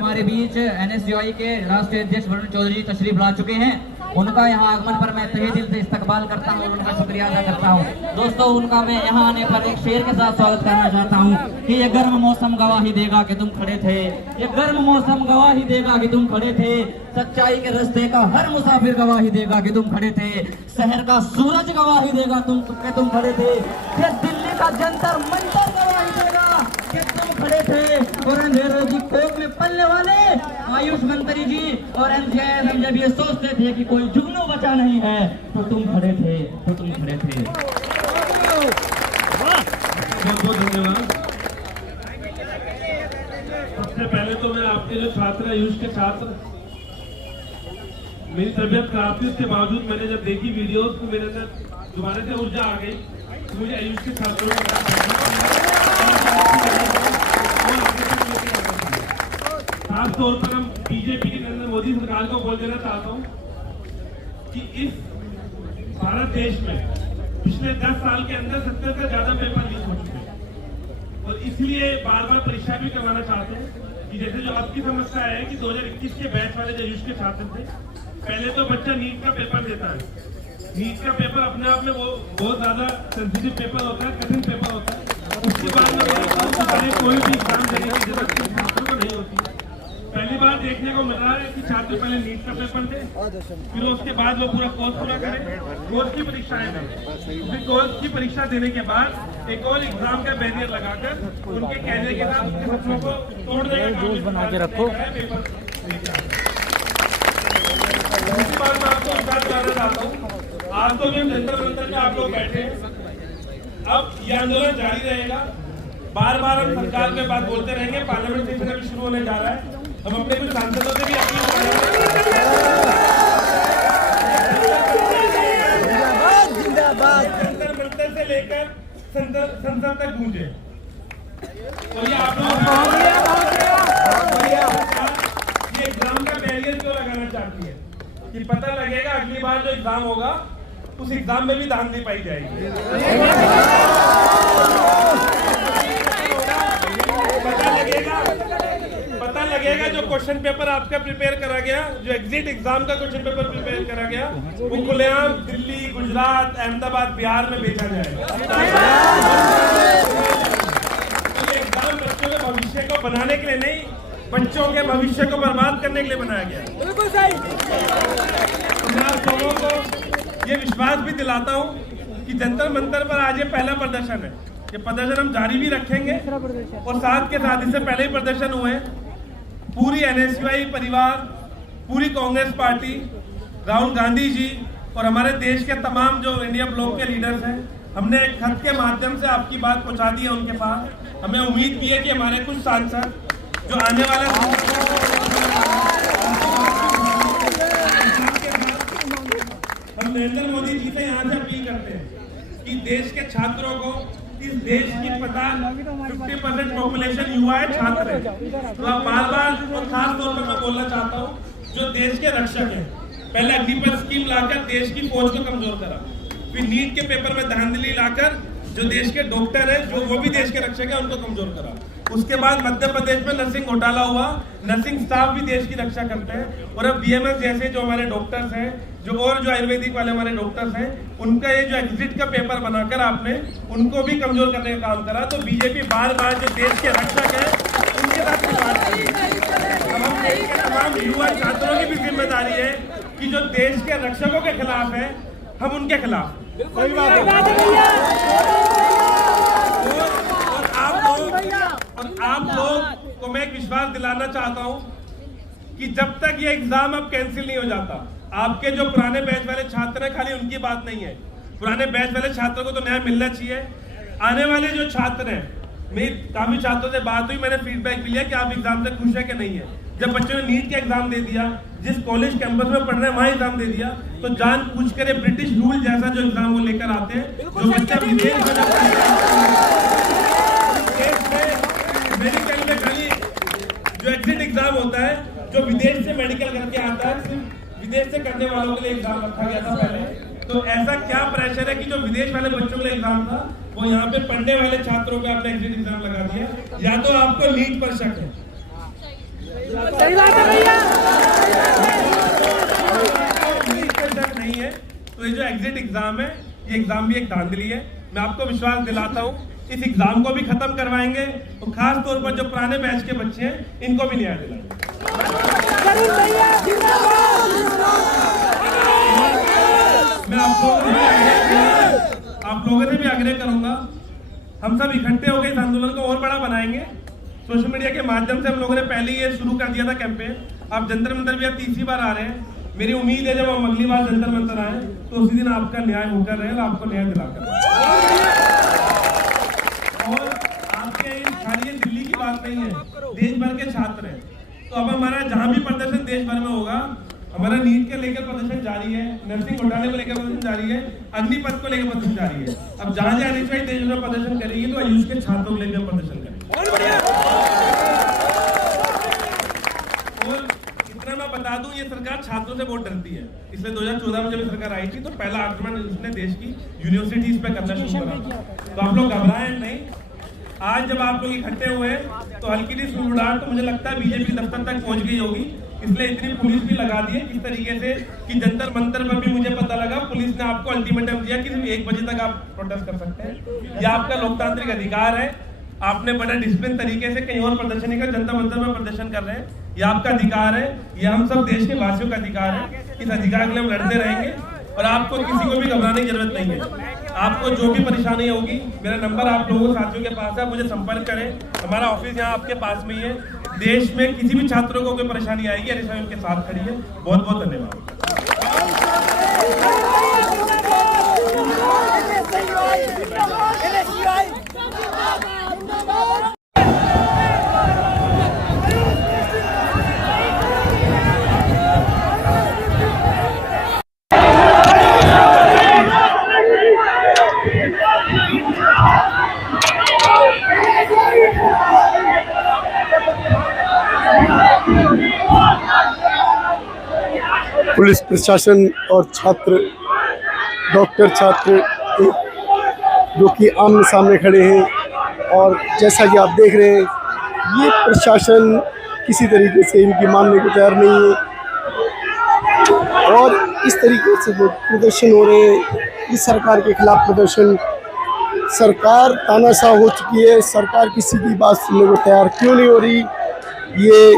हमारे बीच NSUI के राष्ट्रीय अध्यक्ष वरुण चौधरी जी तशरीफ ला चुके हैं। उनका यहाँ आगमन पर मैं तहे दिल से इस्तकबाल करता हूँ और उनका शुक्रिया अदा करता हूँ। दोस्तों, उनका मैं यहाँ आने पर एक शेर के साथ स्वागत करना चाहता हूँ कि ये गर्म मौसम गवाही देगा कि तुम खड़े थे, ये गर्म मौसम गवाही देगा कि तुम खड़े थे, सच्चाई के रास्ते का हर मुसाफिर गवाही देगा कि तुम खड़े थे, शहर का सूरज गवाही देगा तुम खड़े थे, ये दिल्ली का जंतर मंतर गवाही देगा कि तुम खड़े थे, और अंधेरों की कोख में पलने वाले आयुष मंत्री जी और NCIS जब ये सोचते थे कि कोई जुगनू बचा नहीं है, तो तुम खड़े थे, तो तुम खड़े थे। बहुत बहुत धन्यवाद। सबसे पहले तो मैं आपके जो छात्र हैं, आयुष के छात्र, मेरी तबीयत खराब थी, उसके बावजूद मैंने जब देखी वीडियो तो मेरे अंदर दोबारा से ऊर्जा आ गई। तो मुझे आयुष के छात्रों खास तौर पर हम बीजेपी की नरेंद्र मोदी सरकार को बोल देना चाहता हूँ कि इस भारत देश में पिछले 10 साल के अंदर 70 से ज्यादा पेपर लीक हो चुके हैं, और इसलिए बार बार परीक्षा भी करवाना चाहते हैं कि जैसे जो अब की समस्या है कि 2021 के बैच वाले जो आयुष के छात्र थे, पहले तो बच्चा नीट का पेपर देता है। नीट का पेपर अपने आप में वो बहुत ज्यादा सेंसिटिव पेपर होता है, कठिन पेपर होता है। उसके बाद में कोई भी एग्जाम देने की जरूरत छात्रों को नहीं होती है। पहली बार देखने को मिल रहा है कि छात्र पहले नीट का पेपर दे, फिर उसके बाद वो पूरा कोर्स पूरा करें, कोर्स की परीक्षाएं दें, फिर कोर्स की परीक्षा देने के बाद एक और एग्जाम का बैरियर लगाकर उनके कहने के साथ उनके सपनों को तोड़ने का काम बना के रखो। दूसरी बात मैं आपको विचार कराना चाहता हूँ, आज तो मैं जंतर मंतर में आप लोग बैठे, अब ये आंदोलन जारी रहेगा। बार बार हम सरकार में बात बोलते रहेंगे। पार्लियामेंट सेशन अभी शुरू होने जा रहा है, हम अपने कुछ सांसदों से भी अपील करेंगे जंतर मंतर से लेकर संसद तक गूंजे। तो ये आप लोग ये एग्जाम का बैरियर क्यों लगाना चाहती है कि पता लगेगा अगली बार जो एग्जाम होगा उस एग्जाम में भी धांधली पाई जाएगी। पता लगेगा जो क्वेश्चन पेपर आपका प्रिपेयर करा गया, जो एग्जिट एग्जाम का क्वेश्चन पेपर प्रिपेयर करा गया, वो खुलेआम दिल्ली, गुजरात, अहमदाबाद, बिहार में बेचा जाएगा। तो ये एग्जाम बच्चों के भविष्य को बनाने के लिए नहीं, बच्चों के भविष्य को बर्बाद करने के लिए बनाया गया। बिल्कुल सही। मैं आप लोगों को ये विश्वास भी दिलाता हूँ कि जंतर मंतर पर आज ये पहला प्रदर्शन है। ये प्रदर्शन हम जारी भी रखेंगे, और साथ के साथ इससे पहले ही प्रदर्शन हुए। पूरी NSUI परिवार, पूरी कांग्रेस पार्टी, राहुल गांधी जी और हमारे देश के तमाम जो इंडिया ब्लॉक के लीडर्स हैं, हमने एक खत के माध्यम से आपकी बात पहुंचा दी है उनके पास। हमें उम्मीद भी है कि हमारे कुछ सांसद जो आने वाले हम नरेंद्र मोदी जी से यहाँ से अपील करते हैं कि देश के छात्रों को, इस देश की 50% पॉपुलेशन युवा है, छात्र है, तो आप बार बार और खास तौर पर मैं बोलना चाहता हूँ जो देश के रक्षक हैं, पहले अग्निपथ स्कीम लाकर देश की फौज को कमजोर करा, फिर नीट के पेपर में धांधली लाकर जो देश के डॉक्टर है, जो वो भी देश के रक्षक है, उनको कमजोर करा। उसके बाद मध्य प्रदेश में नर्सिंग घोटाला हुआ, नर्सिंग स्टाफ भी देश की रक्षा करते हैं, और अब BMS जैसे जो हमारे डॉक्टर्स हैं, जो और जो आयुर्वेदिक वाले हमारे डॉक्टर्स हैं, उनका ये जो एग्जिट का पेपर बनाकर आपने उनको भी कमजोर करने का काम करा। तो बीजेपी बार बार जो देश के रक्षक है उनके साथ बात करेगी। अब हम देश के तमाम युवा छात्रों की भी जिम्मेदारी है कि जो देश के रक्षकों के खिलाफ है, हम उनके खिलाफ। सही बात है। और आप लोग को मैं एक विश्वास दिलाना चाहता हूं कि जब तक ये एग्जाम अब कैंसिल नहीं हो जाता, आपके जो पुराने बैच वाले छात्र हैं, खाली उनकी बात नहीं है, पुराने बैच वाले छात्रों को तो न्याय मिलना चाहिए। आने वाले जो छात्र हैं, मेरी काफी छात्रों से बात हुई, मैंने फीडबैक भी लिया कि आप एग्जाम से खुश है कि नहीं है। जब बच्चों ने नीट का एग्जाम दे दिया, जिस कॉलेज कैंपस में पढ़ रहे हैं वहां एग्जाम दे दिया, तो जान पूछ कर ब्रिटिश रूल जैसा जो एग्जाम वो लेकर आते हैं, जो बच्चा विदेश मेडिकल में खाली जो एग्जिट एग्जाम होता है, जो विदेश से मेडिकल करके आता है, सिर्फ विदेश से करने वालों के लिए एग्जाम रखा गया था पहले। तो ऐसा क्या प्रेशर है कि जो विदेश वाले बच्चों के लिए एग्जाम था, वो यहाँ पे पढ़ने वाले छात्रों पे आपने एग्जिट एग्जाम लगा दिया। या तो आपको नीट पर शक है, सही बात है भैया। शक नहीं है तो ये जो एग्जिट एग्जाम है, ये एग्जाम भी एक धांधली है। मैं आपको विश्वास दिलाता हूँ इस एग्जाम को भी खत्म करवाएंगे और खास तौर पर जो पुराने बैच के बच्चे हैं इनको भी न्याय दिलाएंगे। मैं आप लोगों से भी आग्रह करूंगा, हम सब इकट्ठे होकर इस आंदोलन को और बड़ा बनाएंगे। सोशल मीडिया के माध्यम से हम लोगों ने पहले ये शुरू कर दिया था कैंपेन। आप जंतर मंतर भी अब तीसरी बार आ रहे हैं। मेरी उम्मीद है जब हम अगली बार जंतर मंतर आए तो उसी दिन आपका न्याय होकर रहे और आपको न्याय दिलाकर। और आपके खाली दिल्ली की बात नहीं है, देश भर के छात्र हैं। तो अब हमारा जहां भी प्रदर्शन देश भर में होगा, हमारा नीट के लेकर प्रदर्शन जारी है, नर्सिंग घोटाले को लेकर प्रदर्शन जारी है, अग्निपथ को लेकर प्रदर्शन जारी है। अब जहां जहां देश में प्रदर्शन करेगी तो आयुष के छात्रों को लेकर प्रदर्शन करेंगे। और इतना मैं बता दूं, ये सरकार छात्रों से बहुत डरती है। इसलिए 2014 में जब सरकार आई थी तो पहला आक्रमण इसने देश की यूनिवर्सिटीज पे करना शुरू करा। तो आप लोग घबराएं नहीं। आज जब आप लोग इकट्ठे हुए तो हल्की सी सुरउड़ाहट तो मुझे लगता है बीजेपी दफ्तर तक पहुंच गई होगी। इसलिए इतनी पुलिस भी लगा दी है किस तरीके से कि जंतर मंतर पर भी मुझे पता लगा पुलिस ने आपको अल्टीमेटम दिया कि सिर्फ 1 बजे तक आप प्रोटेस्ट कर सकते हैं। यह आपका लोकतांत्रिक अधिकार है। आपने बड़ा डिसिप्लिन तरीके से कहीं और प्रदर्शन नहीं कर, जनता मंतर में प्रदर्शन कर रहे हैं। यह आपका अधिकार है, यह हम सब देश के वासियों का अधिकार है। इस अधिकार के लिए हम लड़ते रहेंगे और आपको किसी को भी घबराने की जरूरत नहीं है। आपको जो भी परेशानी होगी, मेरा नंबर आप लोगों साथियों के पास है, मुझे संपर्क करें। हमारा ऑफिस यहाँ आपके पास में ही है। देश में किसी भी छात्रों को कोई परेशानी आएगी, हरीश भाई उनके साथ खड़ी है। बहुत बहुत धन्यवाद। पुलिस प्रशासन और छात्र, डॉक्टर छात्र जो कि आमने सामने खड़े हैं और जैसा कि आप देख रहे हैं ये प्रशासन किसी तरीके से इनकी मानने को तैयार नहीं है। और इस तरीके से जो प्रदर्शन हो रहे हैं, इस सरकार के खिलाफ प्रदर्शन, सरकार तानाशाह हो चुकी है। सरकार किसी की बात सुनने को तैयार क्यों नहीं हो रही, ये